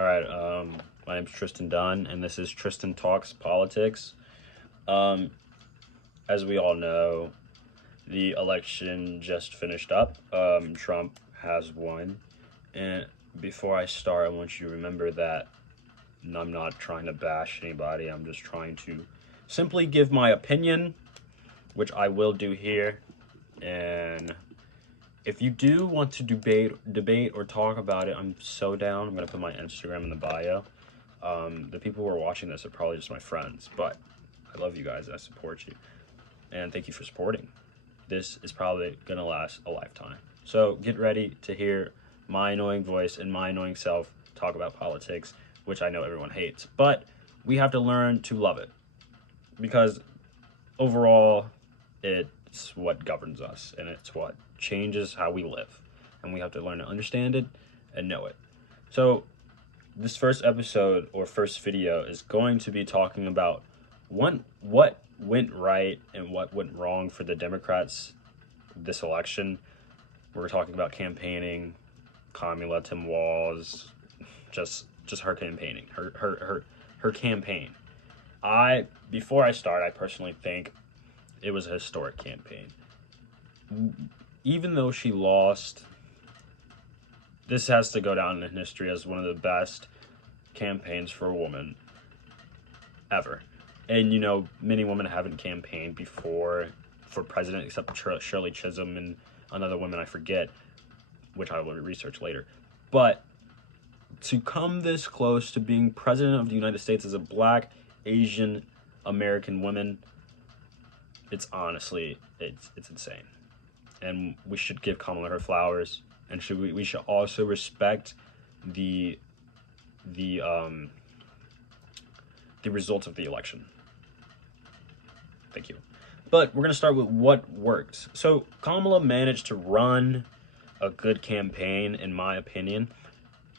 All right, my name's Tristan Dunn, and this is Tristan Talks Politics. Um, as we all know, the election just finished up. Trump has won. And before I start, I want you to remember that I'm not trying to bash anybody. I'm just trying to simply give my opinion, which I will do here. And if you do want to debate or talk about it, I'm so down. I'm gonna put my Instagram in the bio. The people who are watching this are probably just my friends, but I love you guys. I support you, and thank you for supporting. This is probably gonna last a lifetime. So get ready to hear my annoying voice and my annoying self talk about politics, which I know everyone hates, but we have to learn to love it because overall, it's what governs us and it's what changes how we live, and we have to learn to understand it and know it. So this first episode or first video is going to be talking about what went right and what went wrong for the Democrats this election. We're talking about campaigning, Kamala, Tim Walz, just her campaigning, her campaign. Before I start, I personally think it was a historic campaign. Even though she lost, this has to go down in history as one of the best campaigns for a woman ever. And many women haven't campaigned before for president except Shirley Chisholm and another woman I forget, which I will research later. But to come this close to being president of the United States as a Black, Asian American woman, it's honestly, it's insane. And we should give Kamala her flowers, and we should also respect the results of the election. Thank you. But we're going to start with what worked. So Kamala managed to run a good campaign, in my opinion.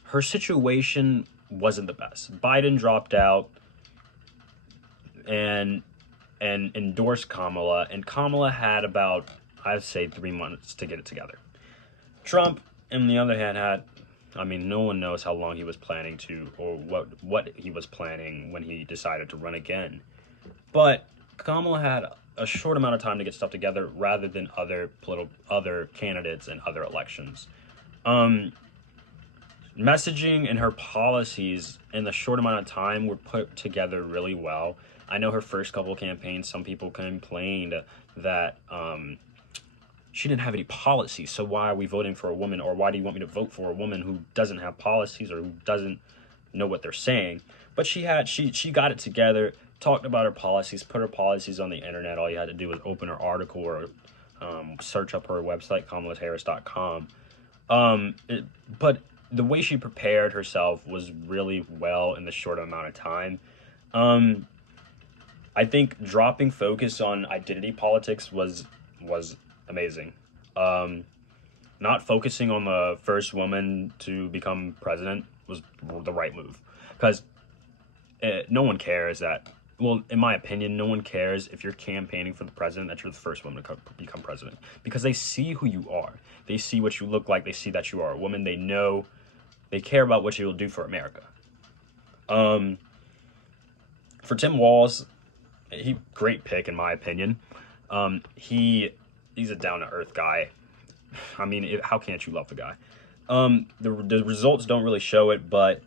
Her situation wasn't the best. Biden dropped out and endorsed Kamala, and Kamala had about, I'd say, 3 months to get it together. Trump, on the other hand, no one knows how long he was planning to, or what he was planning when he decided to run again. But Kamala had a short amount of time to get stuff together rather than other candidates and other elections. Messaging and her policies in the short amount of time were put together really well. I know her first couple of campaigns, some people complained that she didn't have any policies, so why are we voting for a woman, or why do you want me to vote for a woman who doesn't have policies or who doesn't know what they're saying? But she got it together, talked about her policies, put her policies on the internet. All you had to do was open her article or search up her website, KamalaHarris.com. But the way she prepared herself was really well in the short amount of time. I think dropping focus on identity politics was amazing. Not focusing on the first woman to become president was the right move, because no one cares that, well, in my opinion, no one cares if you're campaigning for the president that you're the first woman to become president, because they see who you are. They see what you look like. They see that you are a woman. They know, they care about what you will do for America. For Tim Walz, great pick in my opinion. He's a down-to-earth guy. How can't you love the guy? The results don't really show it, but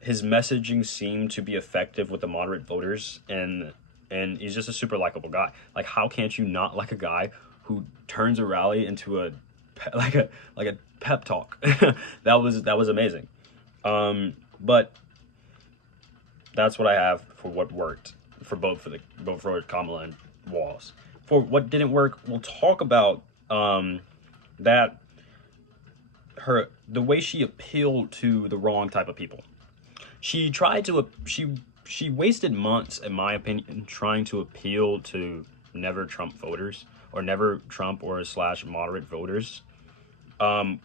his messaging seemed to be effective with the moderate voters, and he's just a super likable guy. Like, how can't you not like a guy who turns a rally into a pep talk? that was amazing. But that's what I have for what worked for both for Kamala and Walz. For what didn't work, we'll talk about that the way she appealed to the wrong type of people. She wasted months, in my opinion, trying to appeal to never Trump voters, or never Trump or / moderate voters,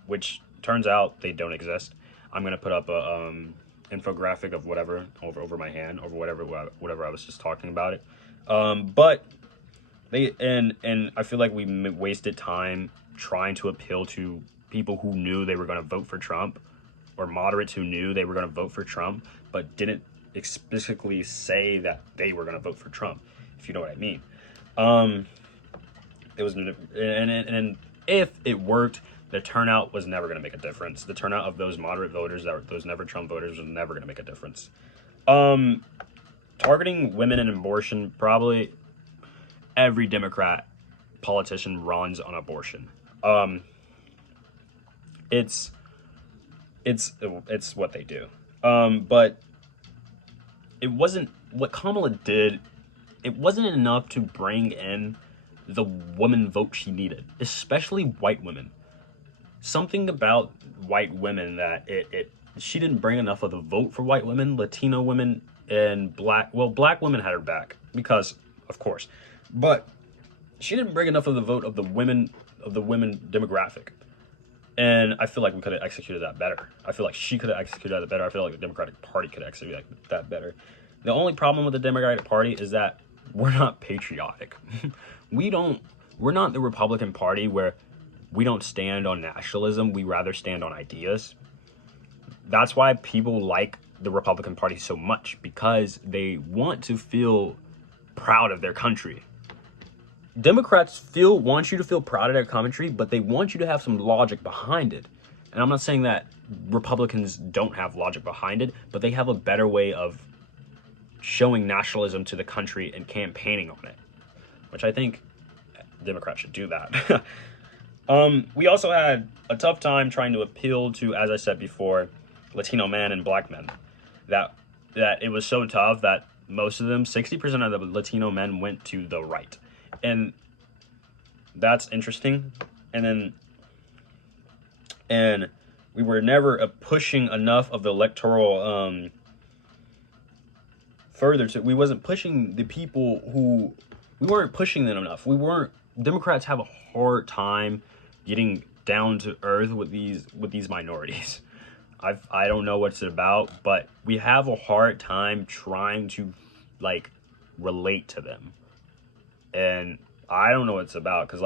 which turns out they don't exist. I'm gonna put up a infographic of whatever over my hand, over whatever I was just talking about it. But I feel like we wasted time trying to appeal to people who knew they were going to vote for Trump or moderates who knew they were going to vote for Trump, but didn't explicitly say that they were going to vote for Trump, if you know what I mean. It was, and if it worked, the turnout was never going to make a difference. The turnout of those moderate voters, those never Trump voters, was never going to make a difference. Targeting women and abortion, probably every Democrat politician runs on abortion. It's what they do. But it wasn't what Kamala did. It wasn't enough to bring in the woman vote she needed, especially white women. Something about white women that she didn't bring enough of the vote for white women, Latino women, and black women had her back because, of course, but she didn't bring enough of the vote of the women demographic. And I feel like we could have executed that better. I feel like she could have executed that better. I feel like the Democratic Party could have executed that better. The only problem with the Democratic Party is that we're not patriotic. We're not the Republican Party where we don't stand on nationalism. We rather stand on ideas. That's why people like the Republican Party so much, because they want to feel proud of their country. Democrats want you to feel proud of their country, but they want you to have some logic behind it. And I'm not saying that Republicans don't have logic behind it, but they have a better way of showing nationalism to the country and campaigning on it, which I think Democrats should do that. We also had a tough time trying to appeal to, as I said before, Latino men and black men. That it was so tough that most of them, 60% of the Latino men, went to the right. And that's interesting. And we were never pushing enough of the electoral we wasn't pushing the people who, we weren't pushing them enough. Democrats have a hard time getting down to earth with these minorities. I don't know what's it about, but we have a hard time trying to relate to them. And I don't know what it's about, because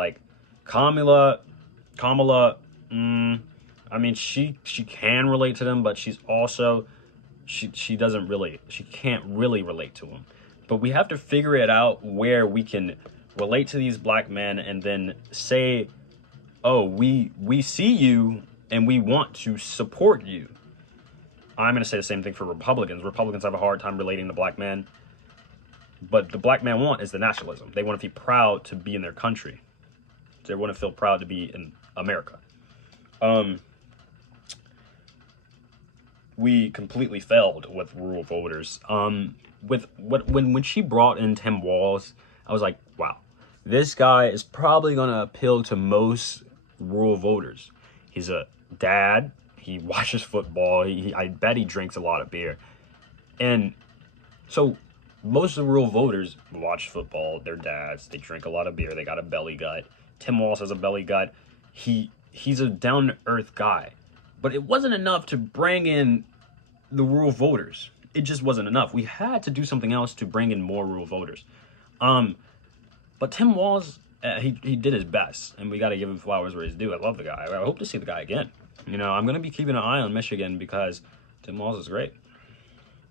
Kamala, I mean, she can relate to them, but she's also, she can't really relate to them. But we have to figure it out where we can relate to these black men and then say, oh, we see you and we want to support you. I'm going to say the same thing for Republicans. Republicans have a hard time relating to black men. But the black man is the nationalism. They want to be proud to be in their country. They want to feel proud to be in America. We completely failed with rural voters. When she brought in Tim Walz, I was like, wow, this guy is probably going to appeal to most rural voters. He's a dad. He watches football. I bet he drinks a lot of beer. And so most of the rural voters watch football. They're dads. They drink a lot of beer. They got a belly gut. Tim Walz has a belly gut. He's a down-to-earth guy. But it wasn't enough to bring in the rural voters. It just wasn't enough. We had to do something else to bring in more rural voters. But Tim Walz, he did his best, and we got to give him flowers where he's due. I love the guy. I hope to see the guy again. You know, I'm going to be keeping an eye on Michigan because Tim Walz is great.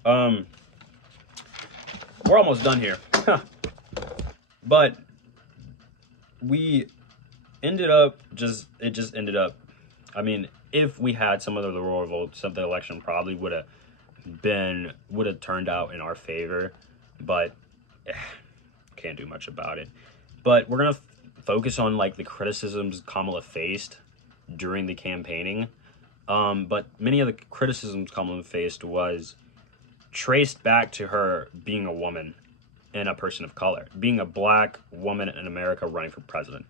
We're almost done here. But we ended up it just ended up, I mean, if we had some of the rural votes, the election probably would have turned out in our favor, but can't do much about it. But we're going to focus on the criticisms Kamala faced during the campaigning. But many of the criticisms Kamala faced was traced back to her being a woman and a person of color, being a black woman in America running for president.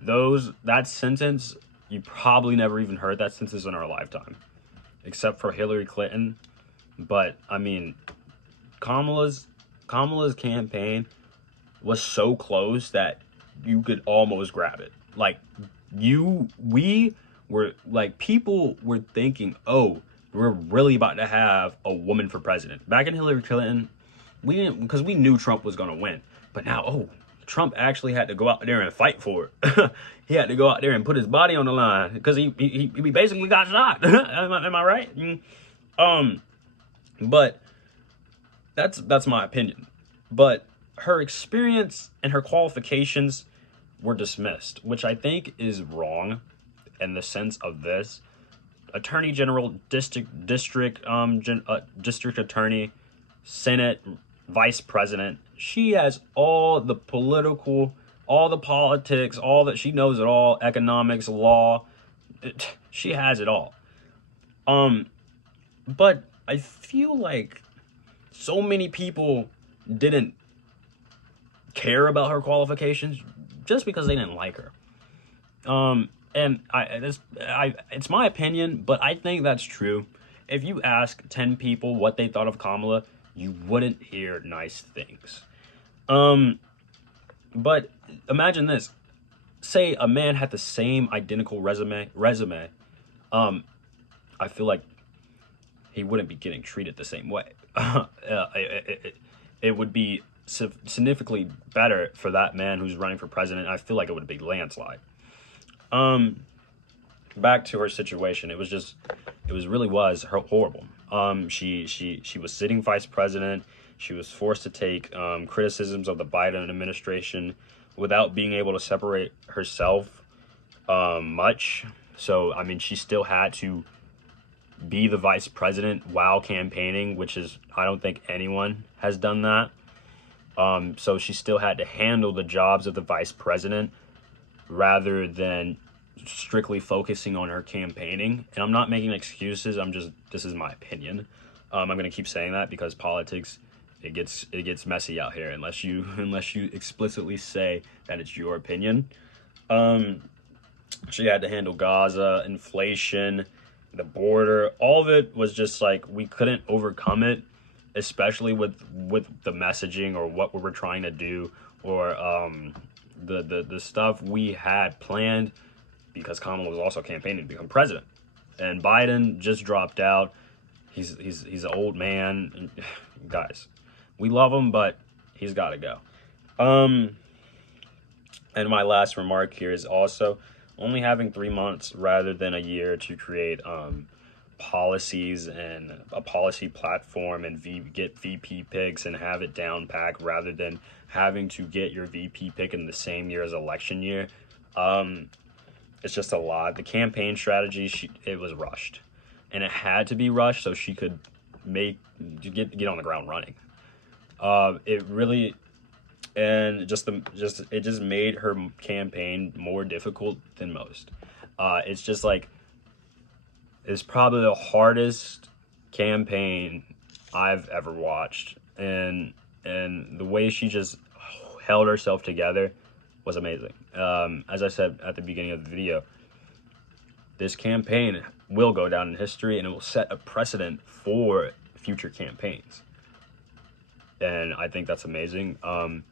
That sentence, you probably never even heard that sentence in our lifetime, except for Hillary Clinton. But I mean, Kamala's campaign was so close that you could almost grab it. People were thinking, oh, we're really about to have a woman for president. Back in Hillary Clinton, we didn't, because we knew Trump was going to win. But now, oh, Trump actually had to go out there and fight for it. He had to go out there and put his body on the line because he basically got shot. Am I right? But that's my opinion. But her experience and her qualifications were dismissed, which I think is wrong in the sense of this. Attorney General, district attorney, Senate, vice president. She has all the political, all the politics, all that, she knows it all, economics, law. She has it all. But I feel like so many people didn't care about her qualifications just because they didn't like her. And it's my opinion, but I think that's true. If you ask 10 people what they thought of Kamala, you wouldn't hear nice things. But imagine this. Say a man had the same identical resume. I feel like he wouldn't be getting treated the same way. It would be significantly better for that man who's running for president. I feel like it would be landslide. Back to her situation. It was horrible. She was sitting vice president. She was forced to take criticisms of the Biden administration without being able to separate herself much. So, I mean, she still had to be the vice president while campaigning, which is, I don't think anyone has done that. So she still had to handle the jobs of the vice president rather than strictly focusing on her campaigning. And I'm not making excuses. This is my opinion. I'm going to keep saying that because politics, it gets messy out here unless you explicitly say that it's your opinion. She had to handle Gaza, inflation, the border. All of it was just like, we couldn't overcome it, especially with the messaging or what we were trying to do, or the stuff we had planned, because Kamala was also campaigning to become president, and Biden just dropped out. He's an old man. Guys, we love him, but he's got to go. And my last remark here is also only having 3 months rather than a year to create policies and a policy platform and get VP picks and have it down packed, rather than having to get your VP pick in the same year as election year. It's just a lot. The campaign strategy, it was rushed, and it had to be rushed so she could get on the ground running. It really, and it just made her campaign more difficult than most. It's just like, it's probably the hardest campaign I've ever watched, and the way she just held herself together was amazing. As I said at the beginning of the video, this campaign will go down in history, and it will set a precedent for future campaigns. And I think that's amazing. The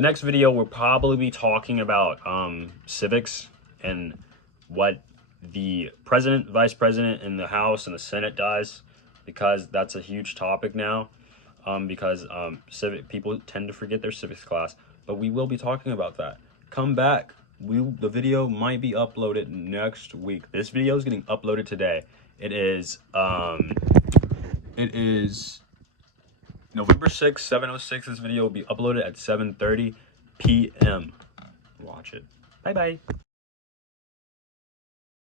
next video, we'll probably be talking about civics and what the president, vice president, and the House and the Senate does, because that's a huge topic now. Because civic people tend to forget their civics class, but we will be talking about that. Come back. The video might be uploaded next week. This video is getting uploaded today. It is November 6th, 7:06. This video will be uploaded at 7:30 p.m. Watch it. Bye bye.